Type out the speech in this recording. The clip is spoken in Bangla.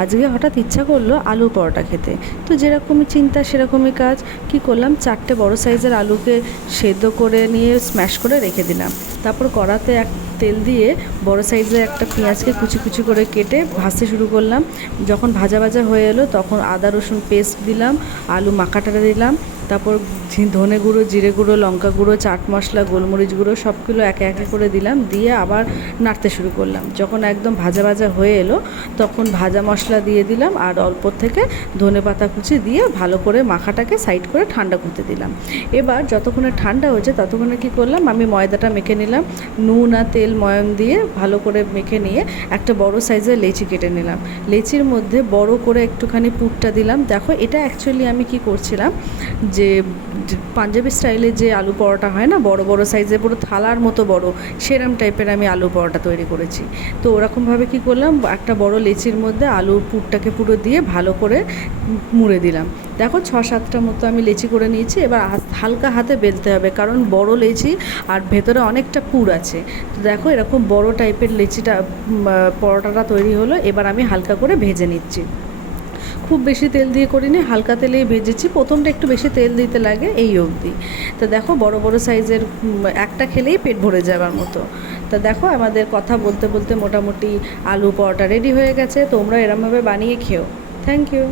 আজকে হঠাৎ ইচ্ছা করলো আলু পরোটা খেতে। তো যেরকমই চিন্তা সেরকমই কাজ। কি করলাম, 4টে বড় সাইজের আলুকে সেদ্ধ করে নিয়ে স্ম্যাশ করে রেখে দিলাম। তারপর কড়াতে তেল দিয়ে বড় সাইজের একটা পেঁয়াজকে কুচি কুচি করে কেটে ভাজতে শুরু করলাম। যখন ভাজা ভাজা হয়ে এলো তখন আদা রসুন পেস্ট দিলাম, আলু মাখাটা দিলাম, তারপর ধনে গুঁড়ো, জিরে গুঁড়ো, লঙ্কা গুঁড়ো, চাট মশলা, গোলমরিচ গুঁড়ো সবগুলো একে একে করে দিলাম, দিয়ে আবার নাড়তে শুরু করলাম। যখন একদম ভাজা ভাজা হয়ে এলো তখন ভাজা মশলা দিয়ে দিলাম আর অল্প থেকে ধনে পাতা কুচি দিয়ে ভালো করে মাখাটাকে সাইড করে ঠান্ডা করতে দিলাম। এবার যতক্ষণে ঠান্ডা হয়েছে ততক্ষণে কী করলাম, আমি ময়দাটা মেখে নিলাম। নুন আর তেল ময়াম দিয়ে ভালো করে মেখে নিয়ে একটা বড় সাইজের লেচি কেটে নিলাম। লেচির মধ্যে বড় করে একটুখানি পুরটা দিলাম। দেখো, এটা অ্যাকচুয়ালি আমি কি করছিলাম, যে পাঞ্জাবি স্টাইলে যে আলু পরোটা হয় না, বড় বড় সাইজের পুরো থালার মতো বড়, সেরম টাইপের আমি আলু পরোটা তৈরি করেছি। তো ওরকমভাবে কি করলাম, একটা বড় লেচির মধ্যে আলুর পুরটাকে পুরো দিয়ে ভালো করে মুড়ে দিলাম। দেখো, 6-7টা মতো আমি লেচি করে নিয়েছি। এবার হালকা হাতে বেলতে হবে, কারণ বড় লেচি আর ভেতরে অনেকটা পুর আছে। তো দেখো, এরকম বড় টাইপের লেচিটা পরোটাটা তৈরি হলো। এবার আমি হালকা করে ভেজে নিচ্ছি। খুব বেশি তেল দিয়ে করিনি, হালকা তেলেই ভেজেছি। প্রথমটা একটু বেশি তেল দিতে লাগে, এই অবধি। তো দেখো, বড় বড় সাইজের একটা খেলেই পেট ভরে যাবার মতো। তা দেখো, আমাদের কথা বলতে বলতে মোটামুটি আলু পরোটা রেডি হয়ে গেছে। তোমরা এরমভাবে বানিয়ে খেও। Thank you.